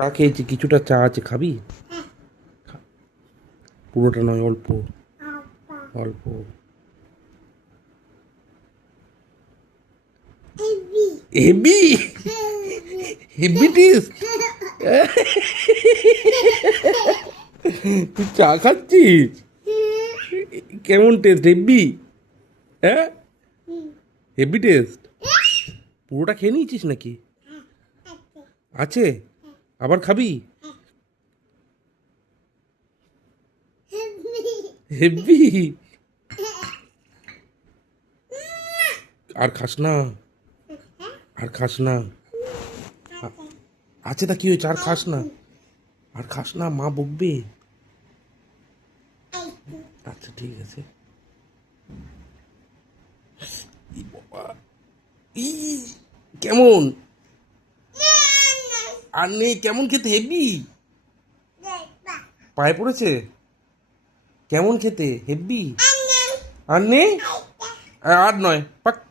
চা খেয়েছি, কিছুটা চা আছে, খাবি? পুরোটা নয়, অল্প অল্প। Heavy heavy taste. তুই চা খাচ্ছিস? কেমন টেস্ট? হেভি? হ্যাঁ, হেভি টেস্ট। পুরোটা খেয়ে নিয়েছিস নাকি? আছে? আবার খাবি? হেভি। আর খাস না, আর খাস না। আ- আছে তা কি হয়েছে? আর খাস না, আর খাস না, মা বকবে। আচ্ছা ঠিক আছে। ই বাবা, ই কেমন? আর নেই? কেমন খেতে? হেভি? পায়ে পড়েছে? কেমন খেতে? হেভি? আর নেই? আর নয়, পাক।